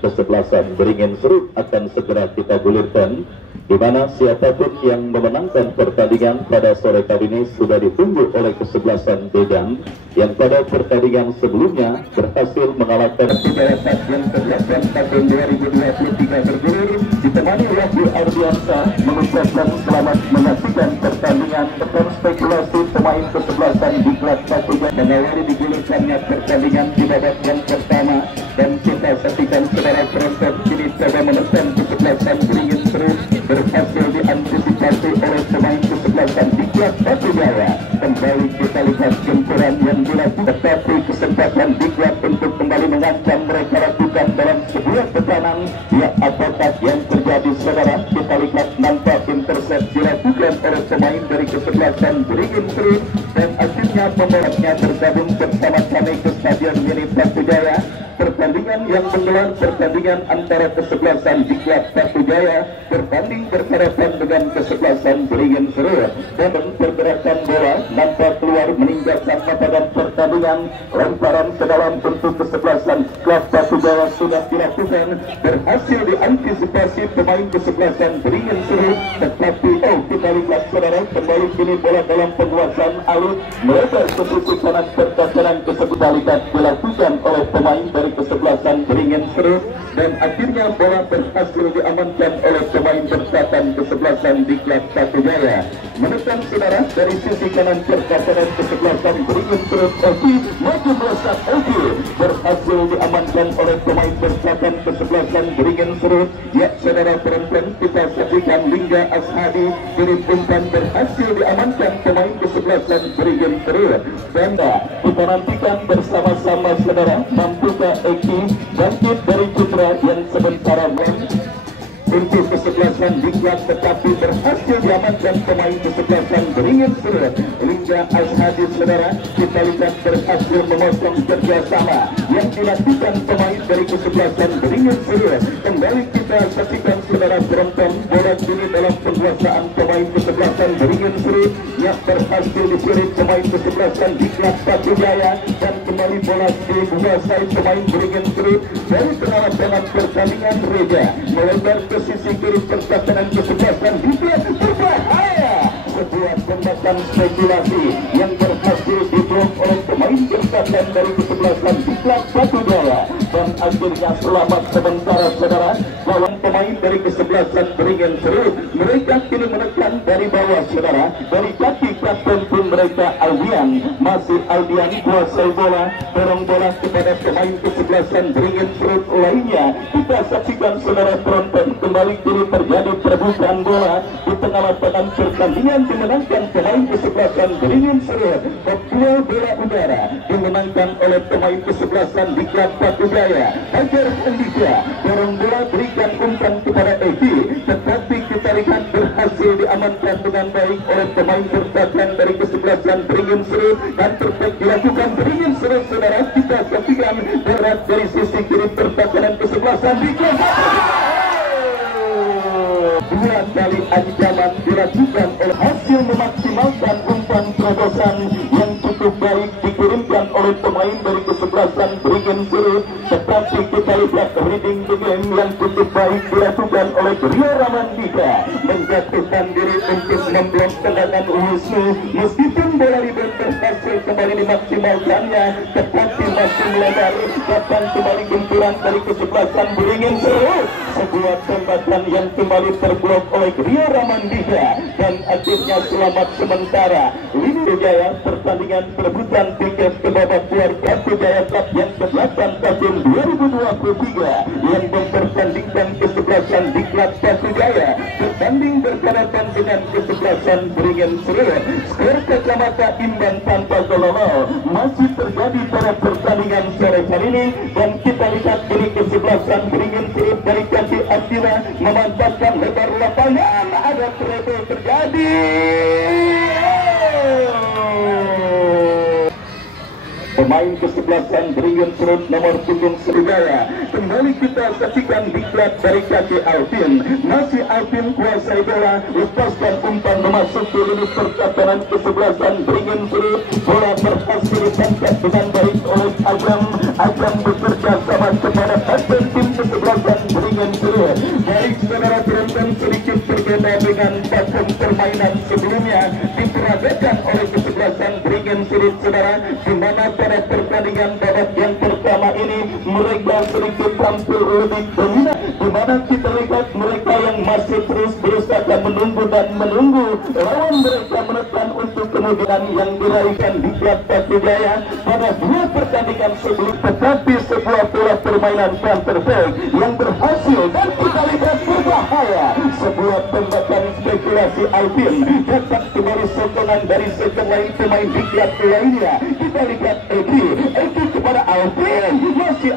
kesebelasan Beringin Serut akan segera kita gulirkan, di mana siapapun yang memenangkan pertandingan pada sore kali ini sudah ditunggu oleh kesebelasan Dedan yang pada pertandingan sebelumnya berhasil mengalahkan Pembayasan yang ke-8 tahun 2023 bergulir, ditemani Wahyu Ardiansa mengucapkan selamat menyaksikan pertandingan dengan spekulasi pemain kesebelasan di kelas 1 mengawali digulirkannya pertandingan di babak yang pertama, dan kita saksikan saudara penonton kini coba menekan kesebelasan Beringin Serut berhasil diantisipasi oleh pemain kesebelasan di kelas 1 Jawa. Kembali kita lihat gempuran yang dilakukan, tetapi kesempatan di kelas untuk kembali mengancam mereka lakukan dalam sebuah tekanan. Ya, apakah yang terjadi saudara? Kita lihat nampak intersepsi dilakukan oleh pemain dari kesebelasan Beringin Serut, dan akhirnya pembalapnya bergabung bersama kami ke Stadion Mini Batu Jaya. Pertandingan yang menggelar pertandingan antara kesebelasan di kelas 1 Jaya berbanding berhadapan dengan kesebelasan Beringin Serut, dan pergerakan bola nampak keluar meninggalkan lapangan pertandingan. Lemparan ke dalam untuk kesebelasan kelas 1 Jaya sudah dilakukan, berhasil diantisipasi pemain kesebelasan Beringin Serut, tetapi kita lihat saudara, kembali kini bola dalam penguasaan Alif melebar ke sisi kanan pertahanan kesebelasan dilakukan oleh pemain dari kesebelasan Beringin Serut, dan akhirnya bola berhasil diamankan oleh pemain bertahan kesebelasan di kelas 1 Jaya. Menekan saudara dari sisi kanan pertahanan kesebelasan Beringin Serut, maju melesat berhasil diamankan oleh pemain bertahan kesebelasan Beringin Serut. Ya saudara penonton, kita saksikan Lingga Ashadi kirim umpan berhasil diamankan pemain kesebelasan Beringin Serut, dan kita nantikan bersama-sama saudara, mampukah Eki bangkit dari cedera yang sementara untuk kesebelasan di kelas, tetapi berhasil diamankan pemain kesebelasan Beringin Serut. Lingga Ashadi saudara, kita lihat berhasil memotong kerjasama yang dilakukan pemain dari kesebelasan Beringin Serut. Kembali kita saksikan saudara penonton, bola kini dalam penguasaan pemain kesebelasan Beringin Serut yang berhasil dikirim pemain kesebelasan di kelas 1 Jaya, dan kembali bola dikuasai pemain Beringin Serut dari tengah pertandingan Reja melebar ke sisi kiri pertahanan kesebelasan di kelas berbahaya. Sebuah tembakan spekulasi yang berhasil diblok oleh pemain bertahan dari kesebelasan di kelas 1 Jaya, dan akhirnya selamat sementara saudara lawan pemain dari kesebelasan Beringin Serut. Mereka kini menekan dari bawah saudara, dari kaki kapten pun mereka Aldian, masih Aldian kuasai bola, dorong bola kepada pemain kesebelasan Beringin Serut lainnya. Kita saksikan saudara penonton, kembali kini terjadi perebutan bola di tengah lapangan pertandingan, dimenangkan pemain kesebelasan Beringin Serut. Duel bola udara dimenangkan oleh pemain kesebelasan di kelas 1 Jaya. Hajar Andika dorong bola, berikan umpan kepada Eki, tetapi kita lihat berhasil diamankan dengan baik oleh pemain bertahan dari kesebelasan Beringin Serut, dan perfect dilakukan Beringin Serut saudara. Kita saksikan berat dari sisi kiri pertahanan kesebelasan di kelas 1. Dua kali ancaman dilakukan oleh hasil memaksimalkan umpan terobosan yang cukup baik dikirimkan oleh pemain dari kesebelasan Beringin Serut, tetapi kita lihat reading the game yang cukup baik dilakukan oleh Rio Ramandika menjatuhkan diri untuk memblok tendangan Wisnu. Meskipun bola rebound berhasil kembali dimaksimalkannya, tetapi masih melebar, datang kembali gempuran dari kesebelasan Beringin Serut. Sebuah tembakan yang kembali terblok oleh Rio Ramandika, dan akhirnya selamat sementara. Lini Jaya pertandingan perebutan tiket ke babak keluarga Jaya Cup yang ke-8 tahun 2023 yang mempertandingkan kesebelasan di kelas 1 Jaya berbanding berhadapan dengan kesebelasan Beringin Serut. Skor kacamata imbang tanpa gol masih terjadi pada pertandingan sore kali ini, dan kita lihat dari kesebelasan Beringin Serut dari kaki Akira memanfaatkan lebar lapangan, ada treble terjadi. Pemain kesebelasan Beringin Serut nomor punggung Sriwijaya. Kembali kita saksikan diklat dari kaki Alvin. Masih Alvin kuasai bola, lepaskan umpan memasuki lini pertahanan kesebelasan Beringin Serut. Bola berhasil ditangkap dengan baik oleh Ajam. Ajam bekerja sama kepada kapten tim kesebelasan seru. Baik saudara penonton, sedikit berbeda dengan pakem permainan sebelumnya diperagakan oleh kesebelasan Beringin Sirut saudara, di mana pada pertandingan babak yang pertama ini mereka sedikit tampil lebih dominan, di mana kita lihat mereka yang masih terus berusaha menunggu dan menunggu lawan mereka menekan untuk kemudian yang diraihkan di klub Batu Jaya pada dua pertandingan sebelum, tetapi sebuah pola permainan counter-attack yang berhasil dan kita lihat berbahaya. Sebuah tembakan spekulasi Alvin dapat kembali sokongan dari sekelain pemain di klub lainnya. Kita lihat Eki kepada Alvin, masih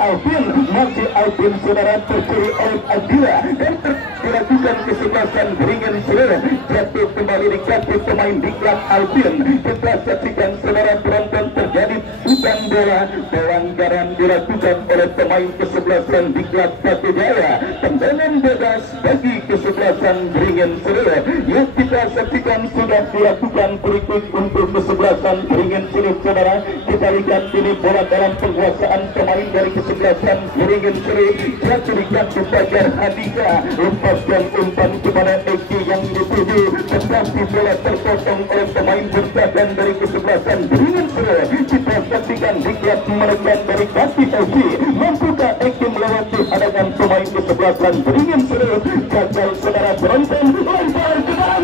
Alvin saudara, tercuri oleh Adila dan dilakukan kesebelasan Beringin Sirut, jatuh kembali di kaki pemain di klub Alvin. Kita saksikan saudara penonton, terjadi putar bola, pelanggaran dilakukan oleh pemain kesebelasan di klub Batu Jaya, tendangan bebas bagi kesebelasan Beringin Sirut. Yang kita saksikan sudah dilakukan berikut untuk kesebelasan Beringin Sirut saudara. Kita lihat ini bola dalam penguasaan pemain dari kesebelasan Beringin Sirut, jatuh di kaki Fajar Handika, lepaskan umpan kepada Eki yang dituju, tetapi bola terpotong oleh pemain bertahan dari kesebelasan Beringin Sirut. Kita saksikan diklat menekan dari kaki Eki, mampukah Eki melewati hadangan pemain kesebelasan Beringin Sirut? Gagal saudara penonton, lempar ke dalam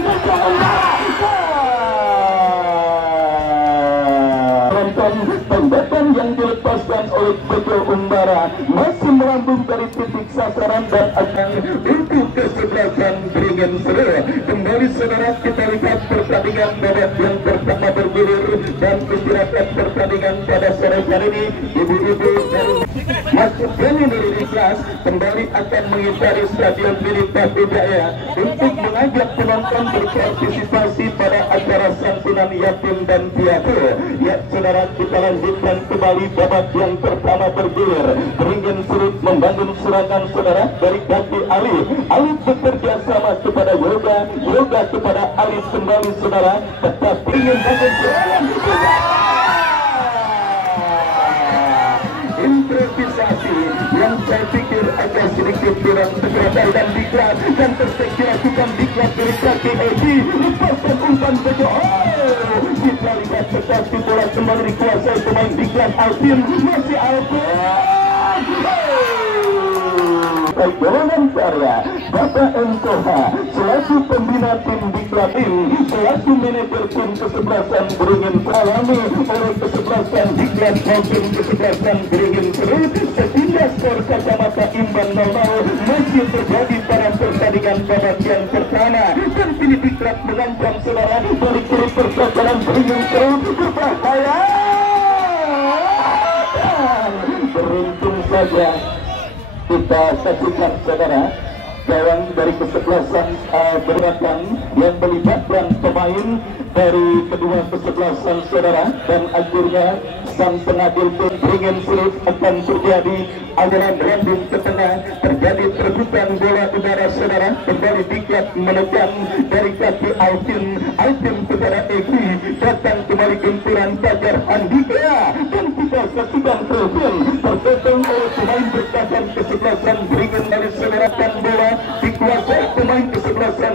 tembakan yang dilepaskan oleh Bejo Umbara masih melambung dari titik sasaran dan akan untuk kesebelasan Beringin Sirut. Kembali saudara, kita lihat pertandingan babak yang pertama bergulir dan istirahat pertandingan pada sore hari ini. Ibu-ibu dan masuk dari kelas kembali akan mengitari Stadion Milik Batu Jaya untuk mengajak penonton berpartisipasi pada acara santunan yatim dan piatu. Ya saudara, kita lanjutkan kembali babak yang pertama bergulir. Beringin Sirut membangun serangan saudara dari kaki Ali bekerja sama kepada Yoga kepada Ali kembali saudara, tetap ingin bangun serangan improvisasi yang saya pikir agak sedikit kurang segera dan diklat dan tersekirakan diklat dari kaki Eki, lepaskan umpan Bejo. Kita lihat tetapi bola kembali dikuasai pemain diklat Alvin, masih Alvin. Golongan karya Bapak Enkoha selaku pembina tim diklat ini, selaku manajer tim kesebelasan Beringin alami oleh kesebelasan diklat maupun kesebelasan Beringin Sirut, sehingga skor kacamata imbang 0-0 masih terjadi pada pertandingan babak yang pertama. Dan kini diklat mengancam saudara dari kiri pertahanan Beringin Sirut berbahaya. Beruntung saja kita saksikan saudara gawang dari kesebelasan berdatang yang melibatkan pemain dari kedua kesebelasan saudara, dan akhirnya sang pengadil pun Beringin Sirut akan terjadi adalah berambung ke tengah, terjadi perebutan bola udara saudara, kembali diklat menekan dari kaki Alvin kepada Eki, datang kembali gempuran Fajar Handika dan kita saksikan Kelvin terpotong oleh pemain bertahan kesebelasan Beringin dari saudara, dan bola dikuasai pemain kesebelasan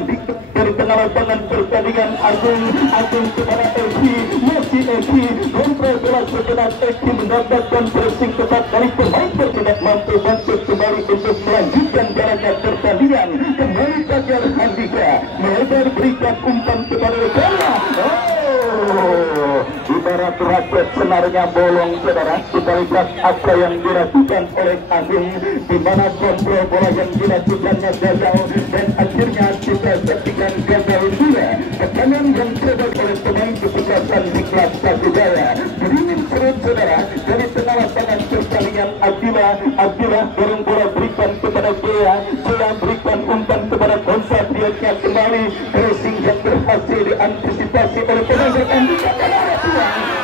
dari tengah lapangan pertandingan Agung kepada Eki, masih Eki kontrol bola sekedar Eki mendapatkan pressing ketat dari pemain tidak mampu bangkit kembali untuk melanjutkan jalannya pertandingan. Kembali Fajar Handika melebar berikan umpan kepada bola. Ibarat raket senarnya bolong saudara, kita lihat apa yang dilakukan oleh Agung, di mana kontrol bola yang dilakukannya gagal dan akhirnya kita saksikan gagal juga tekanan yang coba oleh pemain kesebelasan di klub Batu Jaya. Beringin Sirut saudara, dari tengah lapangan pertandingan Abdillah dorong bola berikan kepada Gea berikan umpan kepada Konsa, dia kembali pressing yang berhasil diantisipasi oleh pemain Andika.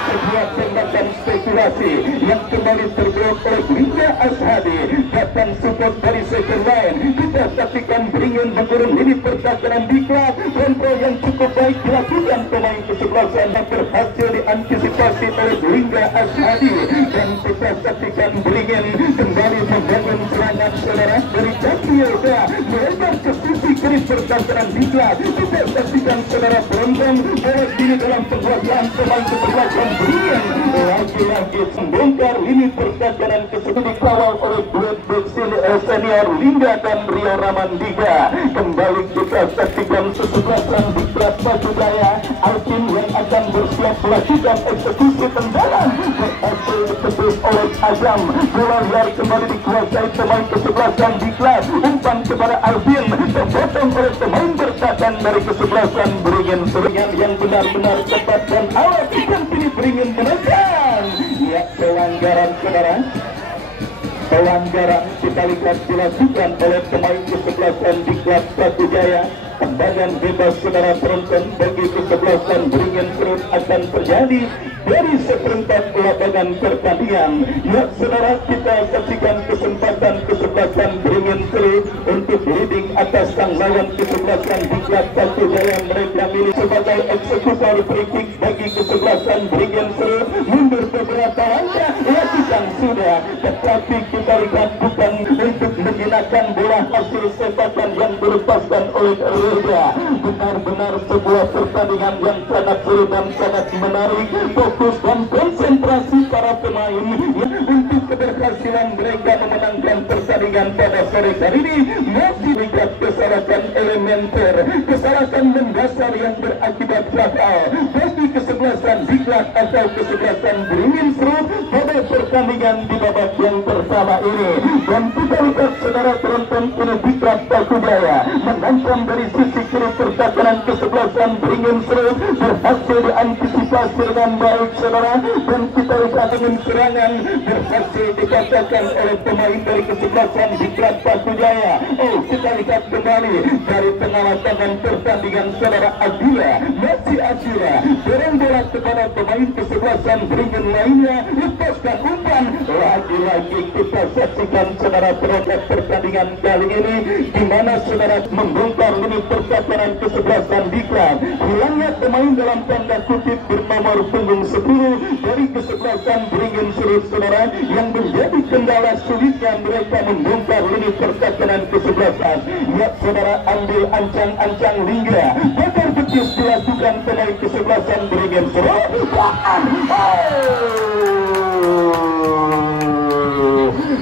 Sebuah tembakan spekulasi yang kembali terblok oleh Linda Ashadi, datang support dari second line. Kita saksikan beringin menurun lini pertahanan di klub. Kontrol yang cukup baik dilakukan pemain kesebelasan yang berhasil diantisipasi oleh Lingga Ashadi, dan kita saksikan beringin kembali membangun serangan saudara dari kaki Yoga melebar ke sisi kiri pertahanan di klub. Kita saksikan saudara Bronton bola kini dalam penguasaan pemain kesebelasan beringin, lagi-lagi membongkar lini pertahanan kesebelasan dikawal oleh duet back senior Lingga dan Rio Ramandiga. Kembali kita saksikan kesebelasan di klub Batu Jaya. Alvin yang akan bersiap melakukan eksekusi tendangan berhasil ditebus oleh Azam. Bola liar kembali dikuasai pemain kesebelasan di klub. Umpan kepada Alvin terpotong oleh pemain bertahan dari kesebelasan beringin. Serangan yang benar-benar cepat dan awal, dan kini beringin menekan. Ya, pelanggaran saudara. Pelanggaran kita lihat dilakukan oleh pemain kesebelasan di klub Batu Jaya. Tendangan bebas saudara penonton bagi kesebelasan beringin Serut akan terjadi dari seperempat lapangan pertandingan. Ya saudara, kita saksikan kesempatan kesebelasan beringin Serut untuk leading atas sang lawan kesebelasan di klub Batu Jaya. Mereka milih sebagai eksekutor free kick bagi kesebelasan beringin Serut. Mundur beberapa langkah lakukan sudah, tetapi kita lihat bukan untuk menggunakan bola hasil sepakan yang dilepaskan oleh Reza. Benar-benar sebuah pertandingan yang sangat seru dan sangat menarik. Fokus dan konsentrasi para pemain untuk keberhasilan mereka memenangkan pertandingan pada sore hari ini masih lihat kesalahan elementer, kesalahan mendasar yang berakibat fatal bagi kesebelasan diklat atau kesebelasan beringin Serut pada pertandingan di babak yang pertama ini. Dan kita lihat saudara penonton, ini diklat Batu Jaya menangkan dari sisi kiri pertahanan kesebelasan beringin Serut berhasil diantisipasi dengan baik saudara, dan kita lihat dengan serangan berhasil dikatakan oleh pemain dari kesebelasan diklat Batu Jaya. Kita lihat kembali dari pengawasan pertandingan saudara Adila, masih Adila dorong bola kepada pemain kesebelasan beringin lainnya, lepaskan umpan. Lagi-lagi kita saksikan saudara proses pertandingan kali ini di mana saudara membongkar lini pertahanan kesebelasan diklat. Hilangnya pemain dalam tanda kutip bernomor punggung 10 dari kesebelasan beringin Serut saudara, yang menjadi kendala sulitnya mereka membongkar lini pertahanan kesebelasan. Ya saudara, ambil ancang-ancang Lingga, bakar betis dilakukan pemain kesebelasan beringin Serut.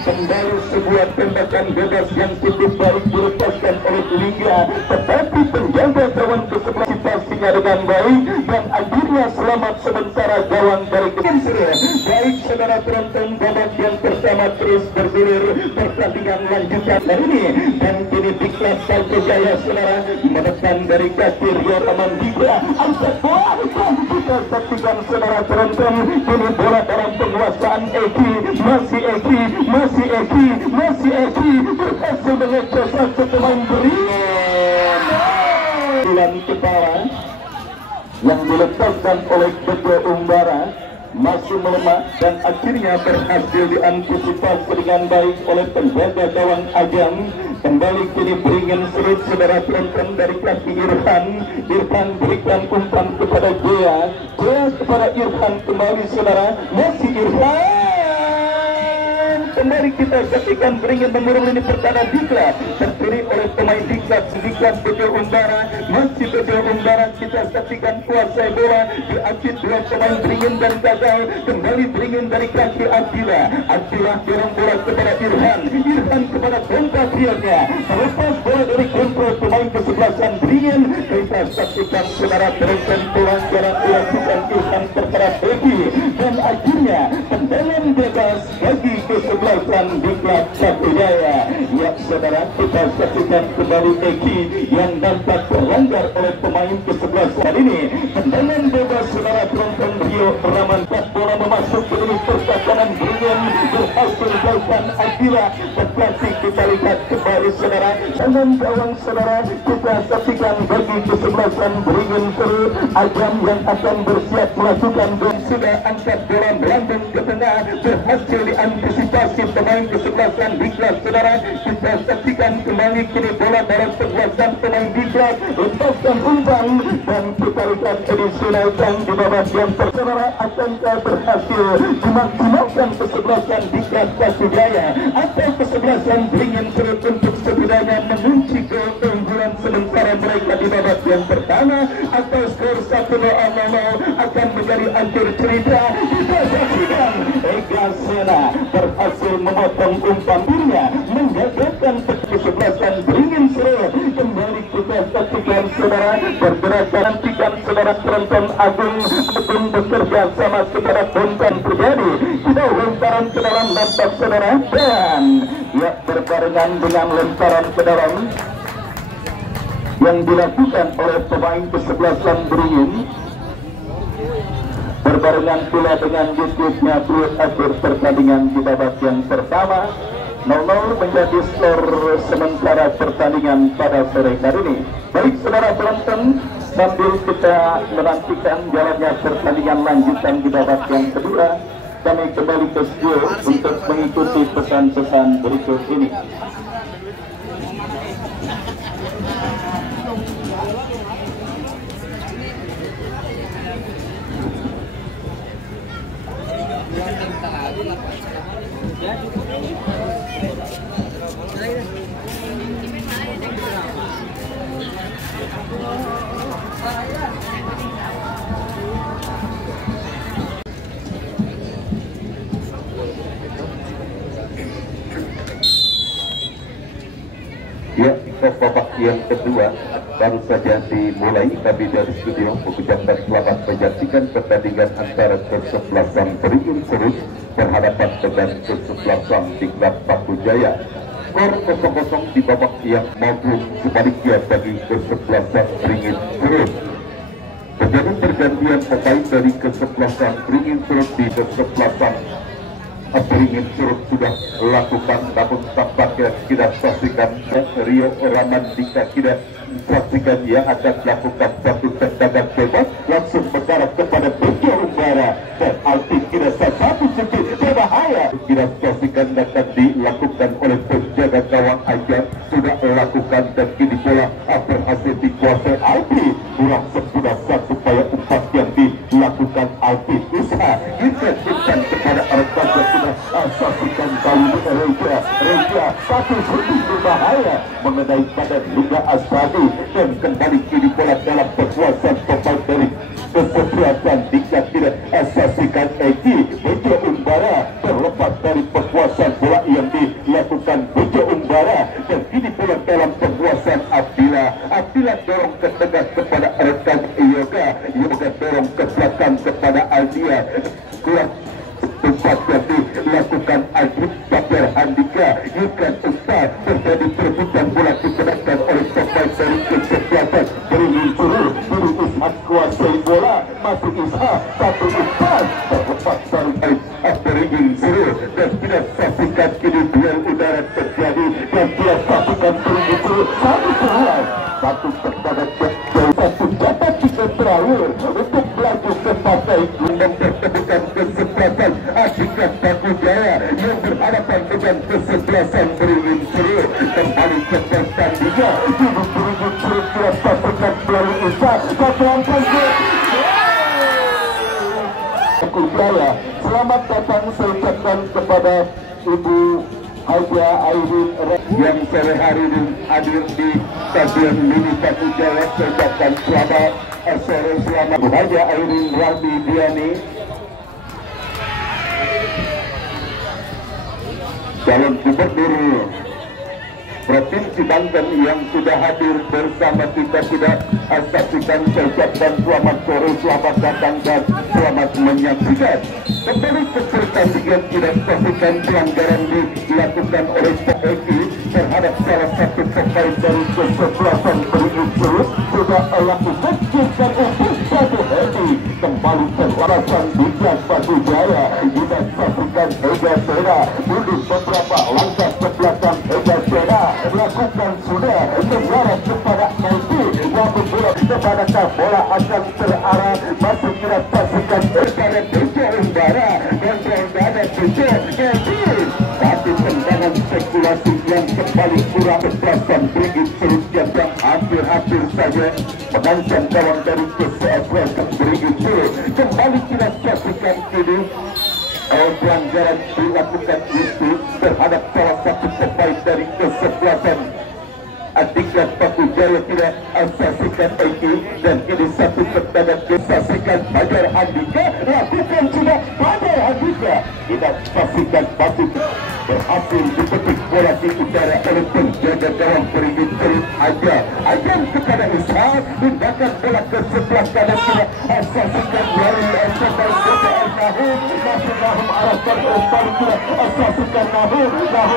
Kembali sebuah tembakan bebas yang cukup baik dilepaskan oleh Lingga, tetapi penjaga gawang kesebelasan pastinya dengan baik, dan akhirnya selamat sementara gawang dari Serut. Baik saudara penonton, babak yang pertama terus bergulir, pertandingan lanjutan hari ini, dan kini diklat Batu Jaya saudara menekan dari kaki Rio Ramandiga. Angkat bola, kita saksikan saudara penonton, kini bola dalam penguasaan Eki, masih Eki berhasil mengecek satu pemain beringin. Bulan kepala yang dilepaskan oleh Ketua Umbara masih melemah dan akhirnya berhasil diantisipasi dengan baik oleh penjaga gawang Agam. Kembali kini beringin Serut saudara penonton dari kaki Irfan berikan umpan kepada Jaya kepada Irfan, kembali saudara, masih Irfan. Kembali kita saksikan beringin menurun lini pertahanan diklat, terpilih oleh pemain diklat Bejo Umbara, masih Bejo Umbara. Kita saksikan kuasai bola diakit dua pemain beringin dan gagal. Kembali beringin dari kaki Abdillah dorong bola kepada Irfan kepada compatrionya, melepas bola dari kontrol pemain kesebelasan beringin. Kita saksikan saudara penonton pelanggaran dilakukan Irfan terhadap Eki, dan akhirnya tendangan bebas bagi kesebelasan diklat Batu Jaya. Ya saudara, kita saksikan kembali Eki yang nampak terlanggar oleh pemain kesebelasan ini. Tendangan bebas saudara penonton, Rio Ramandiga, bola memasuk ke lini pertahanan beringin, berhasil dilakukan Eki apabila berarti kita lihat kembali saudara, dengan gawang saudara kita saksikan bagi kesebelasan beringin seru Ajam yang akan bersiap melakukan gol. Sudah angkat bola melambung ke tengah, berhasil diantisipasi pemain kesebelasan Diklat saudara. Kita saksikan kembali kini bola dalam penguasaan pemain Diklat, lepaskan umpan dan kita lihat edisi naikkan di babak yang saudara. Akankah berhasil dimaksimalkan kesebelasan Diklat Pasujaya atau kesebelasan beringin seru untuk setidaknya mengunci keunggulan sementara mereka di babak yang pertama, atau skor 1-0 akan menjadi akhir cerita. Kita saksikan Ega Sena berhasil memotong umpan dirinya, menggagalkan kesebelasan beringin seru. Kembali kita saksikan saudara, pergerakan nantikan saudara penonton Agung bekerja sama saudara Bontan terjadi. Kita lemparan ke dalam nampak saudara, dan ya berbarengan dengan lemparan ke dalam yang dilakukan oleh pemain kesebelasan beringin, berbarengan pula dengan YouTube-nya Blue akhir pertandingan di babak yang pertama. 0-0 menjadi skor sementara pertandingan pada sore hari ini. Baik saudara penonton, sambil kita menantikan jalannya pertandingan lanjutan di babak yang kedua, kami kembali ke studio untuk mengikuti pesan-pesan berikut ini. Ya, babak yang kedua baru saja dimulai. Kami dari studio mengucapkan selamat menyaksikan pertandingan antara kesebelasan beringin seru berhadapan dengan kesebelasan Diklat Pasujaya. Skor 0-0 di babak yang maupun sebaliknya bagi kesebelasan beringin seru. Terjadi pergantian pemain dari kesebelasan beringin seru di kesebelasan beringin seru sudah lakukan, namun tampaknya tidak saksikan Rio Ramandika tidak saksikan yang akan melakukan satu tendangan bebas langsung mendarat kepada Bejo Umbara, dan Alti tidak satu sudut berbahaya tidak saksikan akan dilakukan oleh penjaga gawang Ajam, sudah lakukan dan kini bola berhasil dikuasai Alti. Kurang sempurna satu upaya umpan yang dilakukan Alti, usaha intensifkan kepada rekan sudah saksikan kali Reja satu sudut berbahaya mengenai pada Liga Asadi, dan kembali kini bola dalam kekuasaan pemain dari kesebelasan Diklat tidak saksikan Eki Bejo Umbara, terlepas dari kekuasaan bola yang dilakukan Bejo Umbara, dan kini bola dalam kekuasaan Abdillah dorong ke tengah kepada rekan Yoga dorong ke belakang kepada Aldia, kurang tempat yang dilakukan Ajib Baper Handika, ikan umpan terjadi perebutan bola dimenangkan oleh pemain dari kesebelasan beringin seru. Diri Ishak kuasai bola, masuk Ishak satu umpan terlepas dari beringin seru, dan tidak saksikan kini duel udara terjadi, dan tidak saksikan beringin seru satu peluang, satu tendangan jauh, satu dapat kita terakhir untuk melaju ke partai gundam pertemukan kesebelasan Diklat Pasujaya yang berhadapan dengan kesebelasan beringin seru. Kembali ke pertandingan, kini beringin seru tidak saksikan melalui Ishak satuan panggung Pasujaya. Selamat datang saya ucapkan kepada Ibu Haja Airin yang sore hari ini hadir di Stadion Mini Pasujaya. Saya ucapkan selamat sore, selamat Bu Haja Airin Rabi Diani, calon gubernur Provinsi Banten yang sudah hadir bersama kita. Tidak saksikan, saya ucapkan selamat sore, selamat datang dan selamat menyaksikan. Kembali ke pertandingan, tidak saksikan pelanggaran dilakukan oleh PSI terhadap salah satu pemain dari kesebelasan beringin seru, sudah lakukan dan untuk satu hati kembali ke kawasan Diklat Pasujaya. Tidak saksikan Ega Sena mundur beberapa langkah mengarah kepada Melki, namun bola kepada bola akan terarah masuk kita saksikan kepada Bejo Umbara dan Rondana Bejo Melki. Satu tendangan spekulasi yang kembali kurang kekerasan Brigit Surutnya yang hampir-hampir saja mengancam kawan dari KCFW Brigit Surut. Kembali kita saksikan kini pelanggaran dilakukan itu terhadap salah satu pemain dari kesebelasan Andika Pakujaya tidak saksikan itu, dan ini satu tendangan disaksikan Fajar Andika lakukan sudah Fajar Andika tidak saksikan Batu berhasil dipetik bola di udara oleh penjaga gawang Brigit Surut Ajam kepada Ishak tindakan bola ke sebelah kanan tidak saksikan melalui pemain BPL Nahum arahkan umpan tidak saksikan Nahum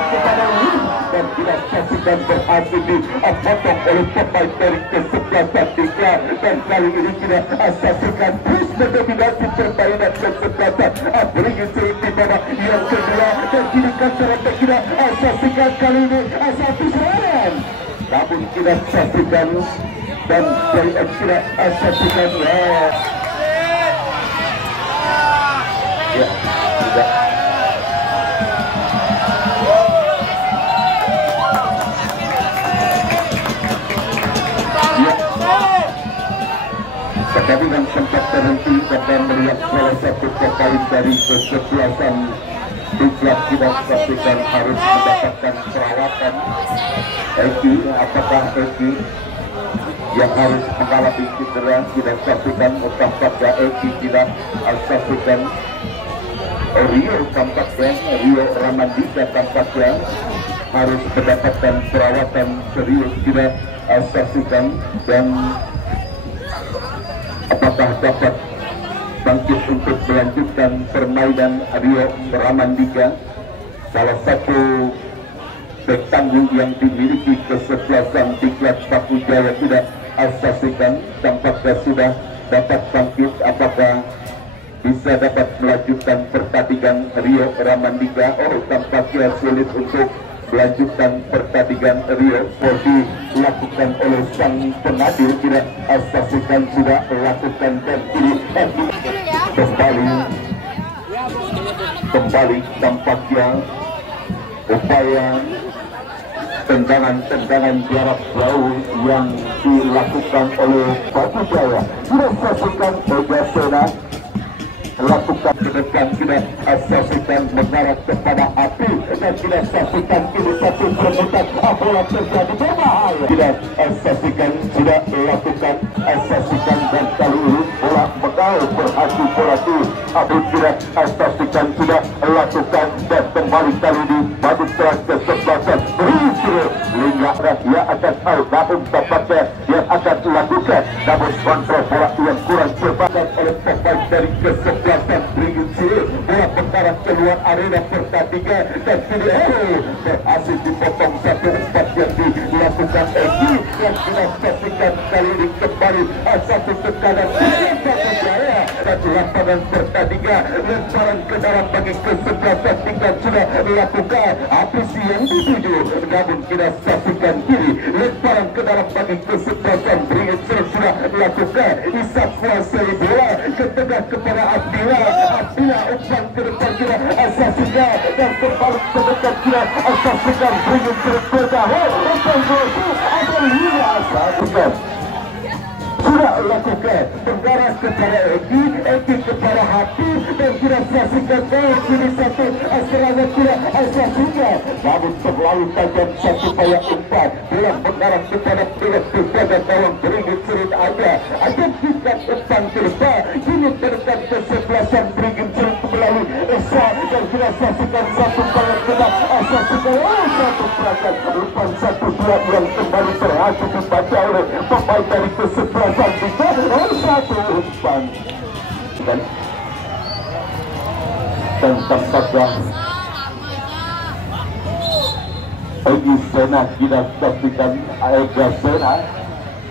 kepada Lim dan tidak saksikan berhasil dipotong oleh pemain dari kesebelasan Dikla, dan kali ini tidak saksikan terus mendominasi permainan kesebelasan Brigit Surut di babak yang kedua, dan kini kantoran tidak saksikan kali ini satu serangan, namun tidak saksikan dan dari tidak saksikan ya tidak. Pertandingan sempat terhenti karena melihat salah satu pemain dari kesebelasan Diklat tidak saksikan harus mendapatkan perawatan. Eki, apakah Eki yang harus mengalami cedera tidak saksikan, tampaknya Eki tidak saksikan. Rio tampaknya, Rio Ramandika tampaknya harus mendapatkan perawatan serius tidak saksikan, dan apakah dapat bangkit untuk melanjutkan permainan Rio Ramandika, salah satu bek tangguh yang dimiliki kesebelasan Diklat Pakujaya tidak saksikan, tampaknya sudah dapat bangkit. Apakah bisa dapat melanjutkan pertandingan Rio Ramandika? Tampaknya sulit untuk melanjutkan pertandingan Rio. Dilakukan oleh sang pengadil tidak saksikan sudah lakukan, dan ini kembali tampaknya upaya tendangan jarak jauh yang dilakukan oleh Pakujaya. Tidak saksikan Ejasena lakukan ke depan, tidak saksikan mengarah kepada api, dan tidak saksikan kini satu perebutan bola terjadi berbahaya. Tidak saksikan sudah lakukan saksikan, dan kali ini bola mengalir berhati-hati. Api tidak saksikan sudah lakukan, dan kembali kali ini Badu terang kesebelasan berhijau Lingga Radia akan Al-Nahum tampaknya yang akan dilakukan, namun kontrol bola yang kurang cepat oleh pemain dari kesebelasan Brigit Surut. Bola mengarah keluar arena pertandingan, dan kini berhasil dipotong satu umpan yang dilakukan Eki, yang sudah saksikan kali ini kembali satu tekanan Pakujaya, dan lapangan pertandingan lemparan ke dalam bagi kesebelasan tinggal sudah dilakukan Apisi yang dituju, namun tidak saksikan kiri lemparan ke dalam bagi kesebelasan Brigit Surut sudah dilakukan. Isak kuasai bola ke tengah kepada Abdillah umpan ke depan tidak saksikan, dan kembali ke depan tidak saksikan Brigit Surut bergahul umpan gol Abdillah saksikan sudah lakukan mengarah kepada Eki kepada Hati, dan tidak saksikan kini satu serangan tidak saksikan, namun terlalu tajam satu payah umpan bola mengarah kepada gawang Brigit Surut ada tingkat umpan ke depan, kini terdekat kesebelasan Brigit Surut melalui Esa, dan tidak saksikan satu payah kedap saksikan satu perasaan umpan satu dua yang kembali berhasil dibaca oleh pemain dari kesebelasan satu umpan, dan tampaknya Egi Sena tidak saksikan. Ega Sena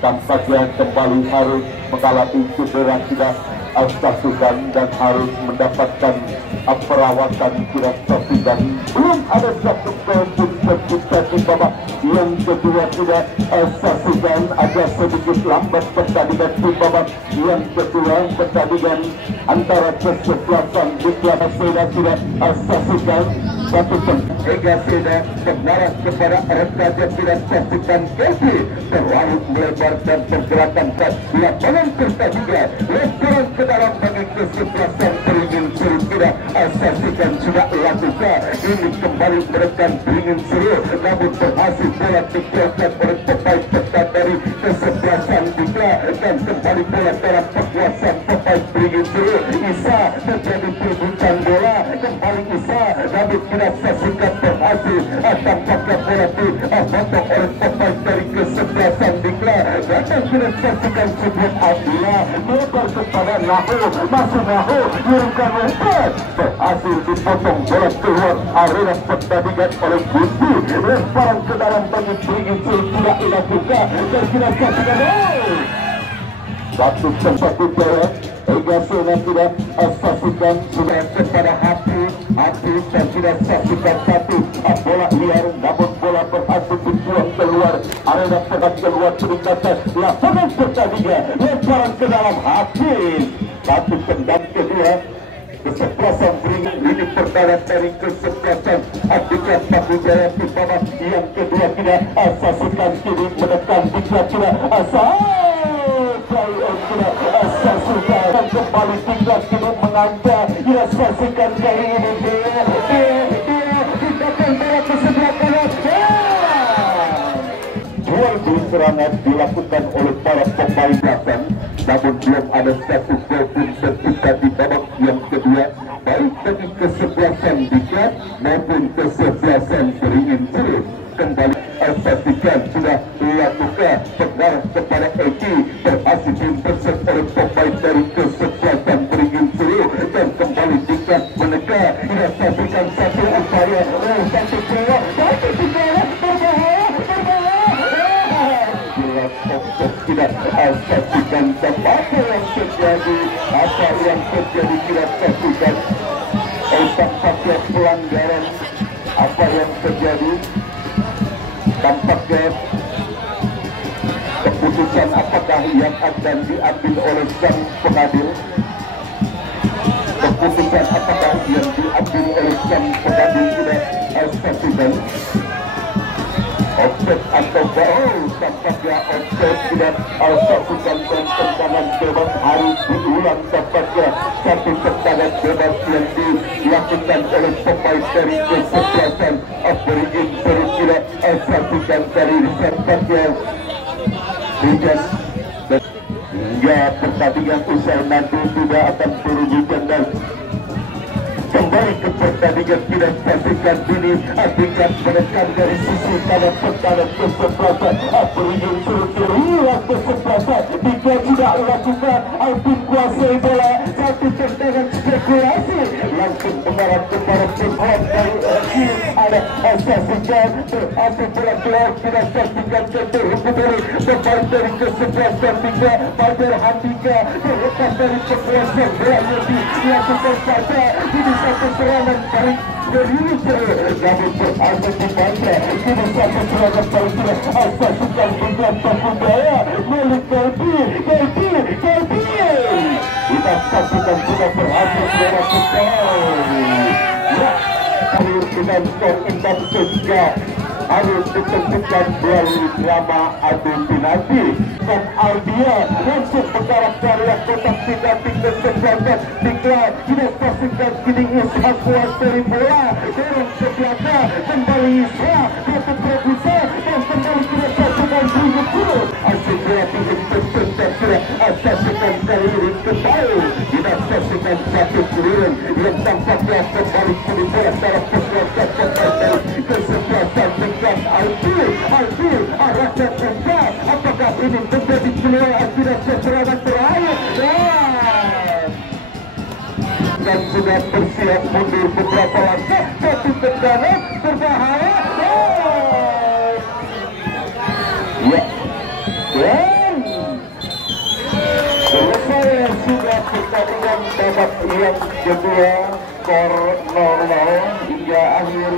tampaknya kembali harus mengalami cedera tidak saksikan, dan harus mendapatkan perawatan tidak saksikan. Belum ada satu pun kita di babak yang kedua tidak saksikan agak sedikit lambat pertandingan di babak yang kedua pertandingan antara kesebelasan di Kelapa Seda tidak saksikan satu Ega Seda mengarah kepada rekannya tidak saksikan Kelly terlalu melebar dan pergerakan ke lapangan pertandingan lemparan ke dalam bagi kesebelasan beringin seru tidak saksikan sudah lakukan ini kembali menekan beringin seru namun berhasil bola dikeluarkan oleh pemain pekat dari kesebelasan Dikla dan kembali bola dalam penguasaan pemain beringin seru Isa terjadi perbuncang bola kembali Isa namun tidak saksikan berhasil tampaknya bola dipotong oleh pemain dari kesebelasan Dikla dan tidak saksikan sebelum Abdullah melebar kepada Nahu masih Nahu diurungkan umpan berhasil dipotong bola keluar arena pertandingan oleh Buntu lemparan ke dalam bagi beringin seru tidak dilakukan dan tidak saksikan satu tempat diberi Ega Sena tidak saksikan sudah kepada Hati dan tidak saksikan satu bola liar namun bola berhasil dibuang keluar arena pekat keluar peningkatan lapangan pertandingan lemparan ke dalam Hati satu tendang kedua kesebelasan beringin ini perkara dari kesebelasan Adika Pakujaya di babak yang kedua tidak saksikan kini menekan Dikla tidak saksikan kembali tinggal kini mengancam tidak saksikan kali ini dia tindakan bola ke sebelah kanan jual beli serangan dilakukan oleh para pemain belakang namun belum ada satu gol pun tercipta di babak yang kedua baik dari kesebelasan Dikla maupun kesebelasan beringin seru kembali saksikan sudah dilakukan pengarah kepada Eki berhasil diintercept oleh pemain dari kesebelasan beringin seru dan kembali Dikla menekan tidak saksikan satu upaya satu bola satu bola tidak saksikan apa yang terjadi tidak saksikan tampaknya pelanggaran apa yang terjadi tampaknya keputusan apakah yang akan diambil oleh sang pengadil keputusan apakah yang diambil oleh sang pengadil tidak saksikan offset atau gol tampaknya offset tidak saksikan dan tendangan bebas harus diulang tampaknya satu tendangan bebas yang dilakukan oleh pemain dari kesebelasan beringin seru tidak saksikan dari tampaknya hujan dan hingga pertandingan usai nanti tidak akan merugikan dan kembali ke pertandingan tidak saksikan ini tingkat menekan dari sisi pada pertandingan kesebelasan beringin seru hilang kesebelasan jika tidak lakukan Alvin kuasai bola satu tendangan spekulasi langsung mengarah kepada pemain dari RG ada saksikan berhasil bola keluar tidak saksikan terhubung dari pemain dari kesebelasan tiga Fajar Handika terlepas dari kekuasaan bola yang dilakukan saja ini satu serangan balik beringin seru namun berhasil dibaca ini satu serangan balik tidak saksikan Dikla Pakujaya milik Kelby kita saksikan sudah berhasil dilakukan ya akhir dengan skor imbang sehingga harus ditentukan melalui drama adu penalti dan Aldia langsung mengarah karya kotak penalti kesebelasan Dikla tidak saksikan kini Isha kuasai bola dorong ke belakang kembali Isha satu terbuka dan kembali tidak saksikan beringin seru asik kreatif dan tidak saksikan kali ini kembali tidak saksikan satu turun yang tampaknya kembali kini bola dalam pergerakan pemain dari kesebelasan Dikla Alfil arahkan umpan apakah ini menjadi peluang tidak serangan terakhir dan sudah bersiap mundur beberapa langkah satu tendangan berbahaya ya dan selesai sudah pertandingan babak yang kedua skor 0-0 hingga akhir